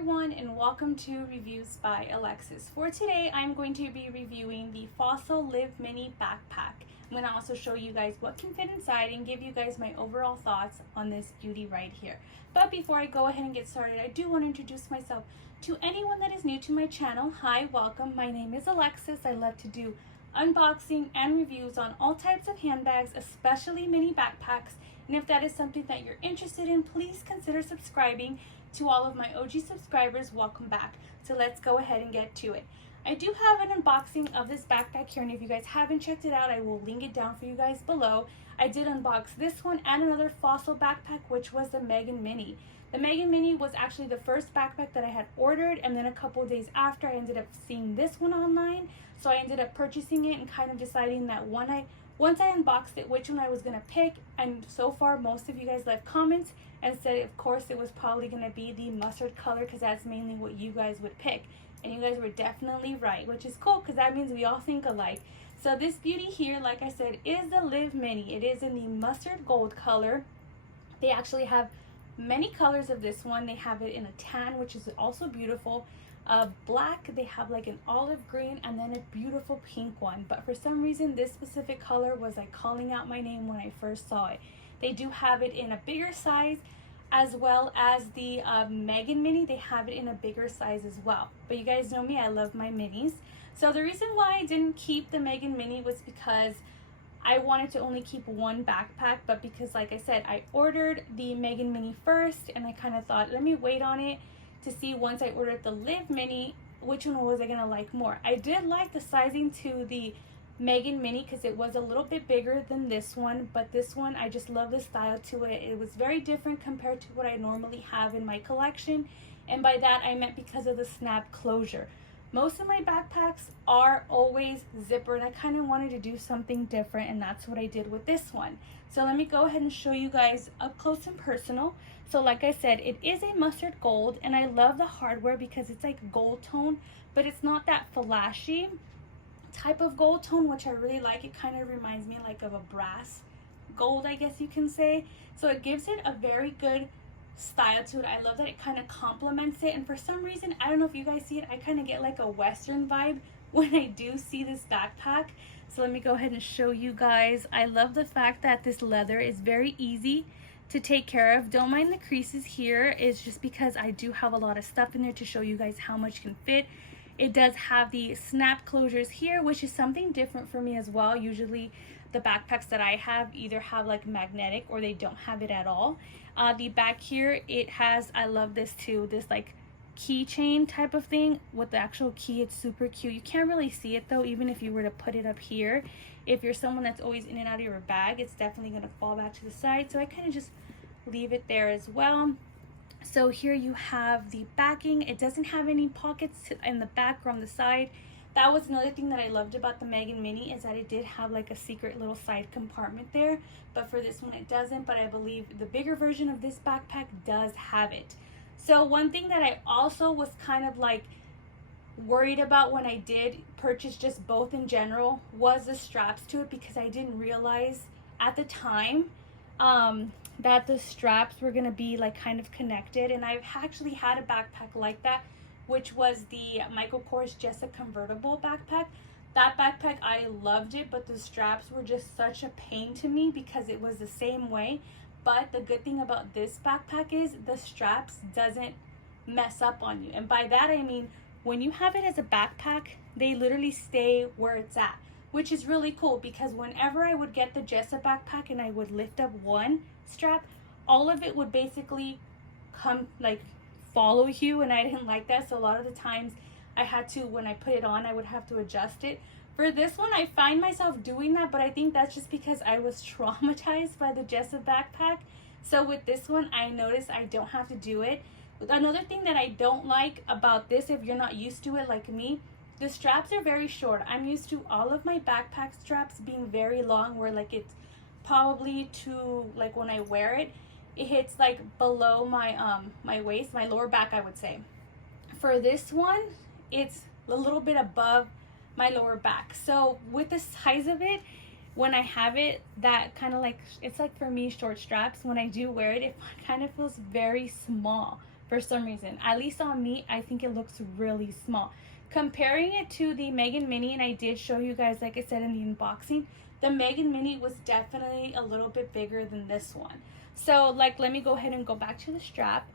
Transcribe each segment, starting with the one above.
everyone, and welcome to Reviews by Alexis. For today, I'm going to be reviewing the Fossil Liv Mini backpack. I'm going to also show you guys what can fit inside and give you guys my overall thoughts on this beauty right here. But before I go ahead and get started, I do want to introduce myself to anyone that is new to my channel. Hi, welcome. My name is Alexis. I love to do unboxing and reviews on all types of handbags, especially mini backpacks. And if that is something that you're interested in, please consider subscribing. To all of my OG subscribers, welcome back. So let's go ahead and get to it. I do have an unboxing of this backpack here, and if you guys haven't checked it out, I will link it down for you guys below. I did unbox this one and another Fossil backpack, which was the Megan Mini. The Megan Mini was actually the first backpack that I had ordered, and then a couple days after I ended up seeing this one online. So I ended up purchasing it and kind of deciding that once I unboxed it, which one I was going to pick. And so far, most of you guys left comments and said, of course, it was probably going to be the mustard color because that's mainly what you guys would pick. And you guys were definitely right, which is cool because that means we all think alike. So this beauty here, like I said, is the Liv Mini. It is in the mustard gold color. They actually have many colors of this one. They have it in a tan, which is also beautiful. Black, they have like an olive green, and then a beautiful pink one. But for some reason, this specific color was like calling out my name when I first saw it. They do have it in a bigger size, as well as the Megan Mini. They have it in a bigger size as well. But you guys know me, I love my minis. So the reason why I didn't keep the Megan Mini was because I wanted to only keep one backpack, but because, like I said, I ordered the Megan Mini first, and I kind of thought, let me wait on it to see once I ordered the Liv Mini, which one was I gonna like more. I did like the sizing to the Megan Mini because it was a little bit bigger than this one, but this one, I just love the style to it. It was very different compared to what I normally have in my collection, and by that I meant because of the snap closure. Most of my backpacks are always zipper, and I kind of wanted to do something different, and that's what I did with this one. So let me go ahead and show you guys up close and personal. So like I said, it is a mustard gold, and I love the hardware because it's like gold tone, but it's not that flashy type of gold tone, which I really like. It kind of reminds me like of a brass gold, I guess you can say. So it gives it a very good style to it. I love that it kind of complements it, and for some reason, I don't know if you guys see it, I kind of get like a Western vibe when I do see this backpack. So let me go ahead and show you guys. I love the fact that this leather is very easy to take care of. Don't mind the creases here. It's just because I do have a lot of stuff in there to show you guys how much can fit. It does have the snap closures here, which is something different for me as well. Usually the backpacks that I have either have like magnetic or they don't have it at all. The back here, it has, I love this too, this like keychain type of thing with the actual key. It's super cute. You can't really see it though, even if you were to put it up here. If you're someone that's always in and out of your bag, it's definitely going to fall back to the side. So I kind of just leave it there as well. So here you have the backing. It doesn't have any pockets in the back or on the side. That was another thing that I loved about the Megan Mini, is that it did have like a secret little side compartment there, but for this one it doesn't. But I believe the bigger version of this backpack does have it. So one thing that I also was kind of like worried about when I did purchase just both in general was the straps to it, because I didn't realize at the time that the straps were gonna be like kind of connected. And I've actually had a backpack like that, which was the Michael Kors Jessa convertible backpack. That backpack, I loved it, but the straps were just such a pain to me because it was the same way. But the good thing about this backpack is the straps doesn't mess up on you. And by that I mean, when you have it as a backpack, they literally stay where it's at, which is really cool, because whenever I would get the Jessa backpack and I would lift up one strap, all of it would basically come like follow you, and I didn't like that. So a lot of the times I had to, when I put it on, I would have to adjust it. For this one, I find myself doing that, but I think that's just because I was traumatized by the Jessa backpack. So with this one, I noticed I don't have to do it. Another thing that I don't like about this, if you're not used to it like me, the straps are very short. I'm used to all of my backpack straps being very long, where like it's probably to, like when I wear it, it hits like below my my waist, my lower back, I would say. For this one, it's a little bit above my lower back. So with the size of it, when I have it, that kind of like, it's like for me short straps, when I do wear it, it kind of feels very small for some reason. At least on me, I think it looks really small. Comparing it to the Megan Mini, and I did show you guys, like I said in the unboxing, the Megan Mini was definitely a little bit bigger than this one. So like, let me go ahead and go back to the strap.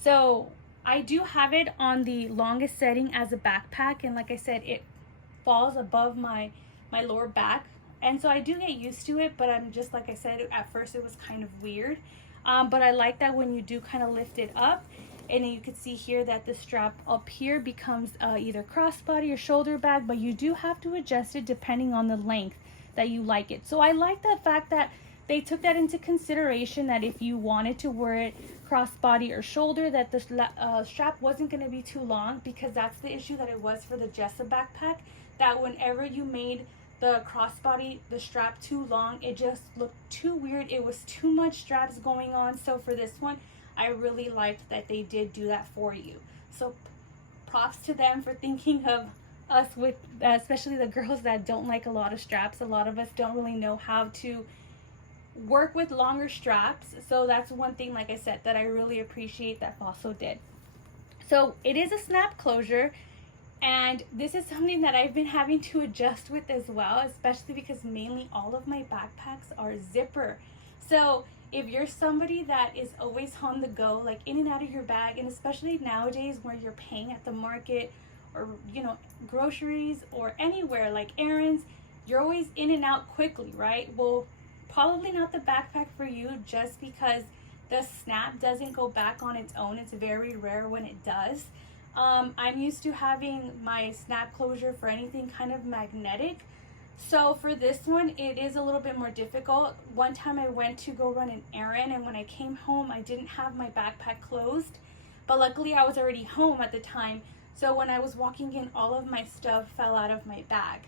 So I do have it on the longest setting as a backpack, and like I said, it falls above my lower back, and so I do get used to it, but I'm just, like I said, at first it was kind of weird, but I like that when you do kind of lift it up, and you can see here that the strap up here becomes either crossbody or shoulder bag, but you do have to adjust it depending on the length that you like it. So I like the fact that they took that into consideration, that if you wanted to wear it crossbody or shoulder, that the strap wasn't going to be too long, because that's the issue that it was for the Jessa backpack, that whenever you made the crossbody, the strap too long, it just looked too weird. It was too much straps going on. So for this one, I really liked that they did do that for you. So props to them for thinking of us, with especially the girls that don't like a lot of straps. A lot of us don't really know how to work with longer straps, so that's one thing, like I said, that I really appreciate that Fossil did. So it is a snap closure, and this is something that I've been having to adjust with as well, especially because mainly all of my backpacks are zipper. So if you're somebody that is always on the go, like in and out of your bag, and especially nowadays where you're paying at the market, or groceries, or anywhere like errands, you're always in and out quickly, right? Well, probably not the backpack for you, just because the snap doesn't go back on its own. It's very rare when it does. I'm used to having my snap closure for anything kind of magnetic. So for this one, it is a little bit more difficult. One time I went to go run an errand, and when I came home, I didn't have my backpack closed. But luckily I was already home at the time. So when I was walking in, all of my stuff fell out of my bag.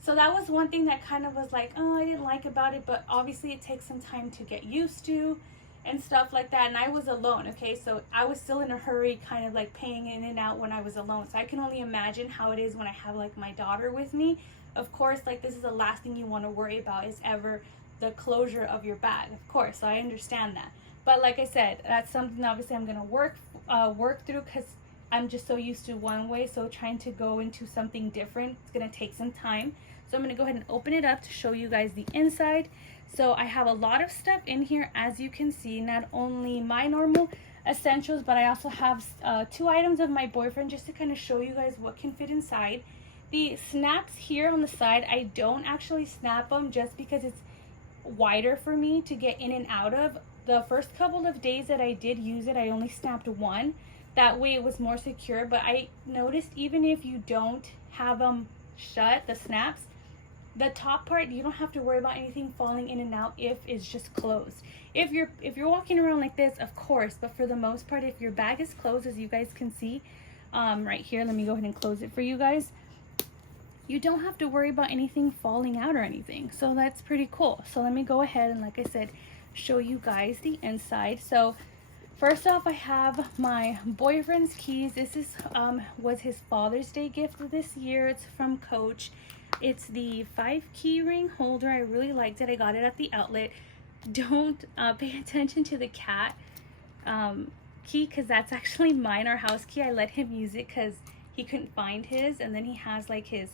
So that was one thing that kind of was like, oh, I didn't like about it, but obviously it takes some time to get used to and stuff like that. And I was alone, okay? So I was still in a hurry, kind of like paying in and out when I was alone. So I can only imagine how it is when I have like my daughter with me. Of course, like this is the last thing you want to worry about, is ever the closure of your bag, of course. So I understand that. But like I said, that's something obviously I'm going to work through, because I'm just so used to one way. So trying to go into something different, it's going to take some time. So I'm going to go ahead and open it up to show you guys the inside. So I have a lot of stuff in here, as you can see, not only my normal essentials, but I also have 2 items of my boyfriend, just to kind of show you guys what can fit inside. The snaps here on the side, I don't actually snap them just because it's wider for me to get in and out of. The first couple of days that I did use it, I only snapped one. That way it was more secure. But I noticed even if you don't have them shut, the snaps, the top part, you don't have to worry about anything falling in and out if it's just closed. If you're walking around like this, of course, but for the most part, if your bag is closed, as you guys can see right here, let me go ahead and close it for you guys, you don't have to worry about anything falling out or anything. So that's pretty cool. So let me go ahead and, like I said, show you guys the inside. So first off, I have my boyfriend's keys. This is was his Father's Day gift this year. It's from Coach. It's the 5 key ring holder. I really liked it. I got it at the outlet. Don't pay attention to the cat key, because that's actually mine, our house key. I let him use it because he couldn't find his, and then he has like his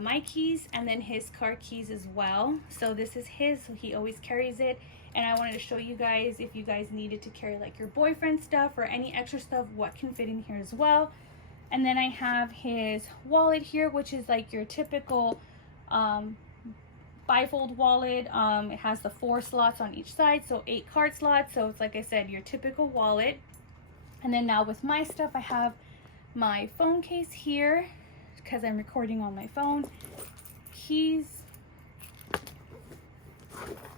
my keys and then his car keys as well. So this is his, so he always carries it. And I wanted to show you guys, if you guys needed to carry like your boyfriend stuff or any extra stuff, what can fit in here as well. And then I have his wallet here, which is like your typical bifold wallet. It has the 4 slots on each side, so 8 card slots. So it's, like I said, your typical wallet. And then now with my stuff, I have my phone case here because I'm recording on my phone. Keys,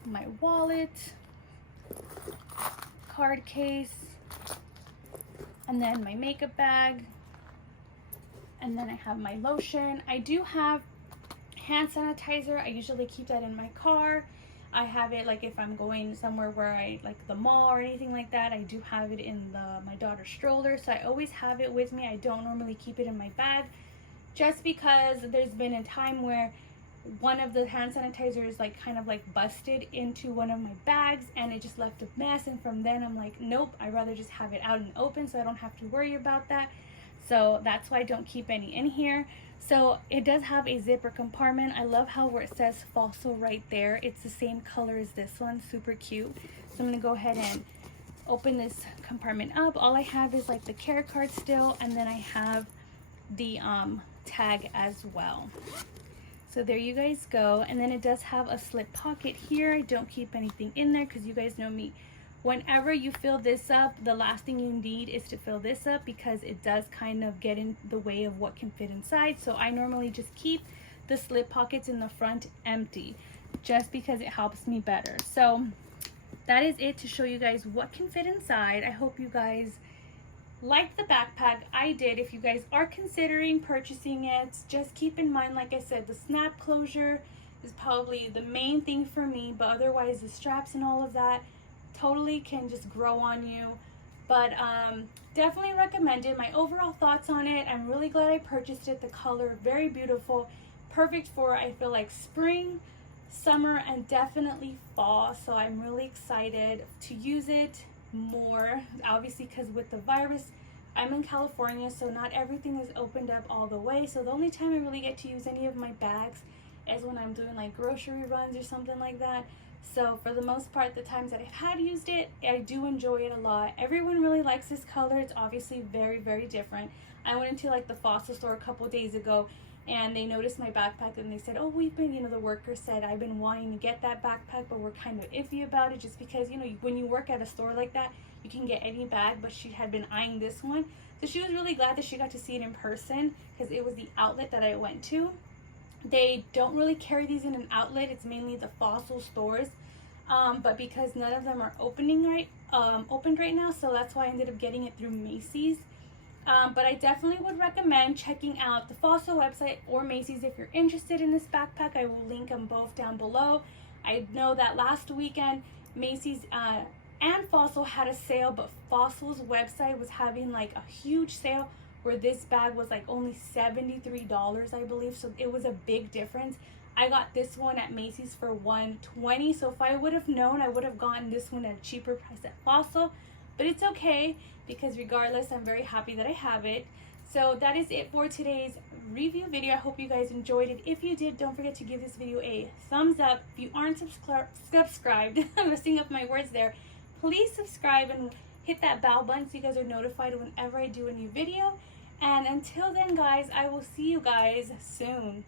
my wallet, card case, and then my makeup bag. And then I have my lotion. I do have hand sanitizer. I usually keep that in my car. I have it like if I'm going somewhere where I like the mall or anything like that. I do have it in my daughter's stroller, so I always have it with me. I don't normally keep it in my bag, just because there's been a time where one of the hand sanitizers like kind of like busted into one of my bags, and it just left a mess. And from then I'm like, nope, I'd rather just have it out and open so I don't have to worry about that. So that's why I don't keep any in here. So it does have a zipper compartment. I love how where it says Fossil right there, it's the same color as this one, super cute. So I'm gonna go ahead and open this compartment up. All I have is like the care card still, and then I have the tag as well. So there you guys go. And then it does have a slip pocket here. I don't keep anything in there because you guys know me. Whenever you fill this up, the last thing you need is to fill this up because it does kind of get in the way of what can fit inside. So I normally just keep the slip pockets in the front empty just because it helps me better. So that is it to show you guys what can fit inside. I hope you guys like the backpack. I did. If you guys are considering purchasing it, just keep in mind, like I said, the snap closure is probably the main thing for me, but otherwise the straps and all of that totally can just grow on you. But definitely recommend it. My overall thoughts on it, I'm really glad I purchased it. The color, very beautiful, perfect for, I feel like, spring, summer, and definitely fall. So I'm really excited to use it more, obviously, because with the virus, I'm in California, so not everything is opened up all the way. So the only time I really get to use any of my bags is when I'm doing like grocery runs or something like that. So for the most part, the times that I've had used it, I do enjoy it a lot. Everyone really likes this color. It's obviously very, very different. I went into like the Fossil store a couple days ago, and they noticed my backpack and they said, oh, we've been, the worker said, I've been wanting to get that backpack, but we're kind of iffy about it just because, when you work at a store like that, you can get any bag, but she had been eyeing this one. So she was really glad that she got to see it in person because it was the outlet that I went to. They don't really carry these in an outlet. It's mainly the Fossil stores. But because none of them are opened right now, so that's why I ended up getting it through Macy's. But I definitely would recommend checking out the Fossil website or Macy's if you're interested in this backpack. I will link them both down below. I know that last weekend Macy's and Fossil had a sale, but Fossil's website was having like a huge sale where this bag was like only $73, I believe. So it was a big difference. I got this one at Macy's for $120. So if I would have known, I would have gotten this one at a cheaper price at Fossil. But it's okay because regardless, I'm very happy that I have it. So that is it for today's review video. I hope you guys enjoyed it. If you did, don't forget to give this video a thumbs up. If you aren't subscribed, I'm messing up my words there. Please subscribe and hit that bell button so you guys are notified whenever I do a new video. And until then, guys, I will see you guys soon.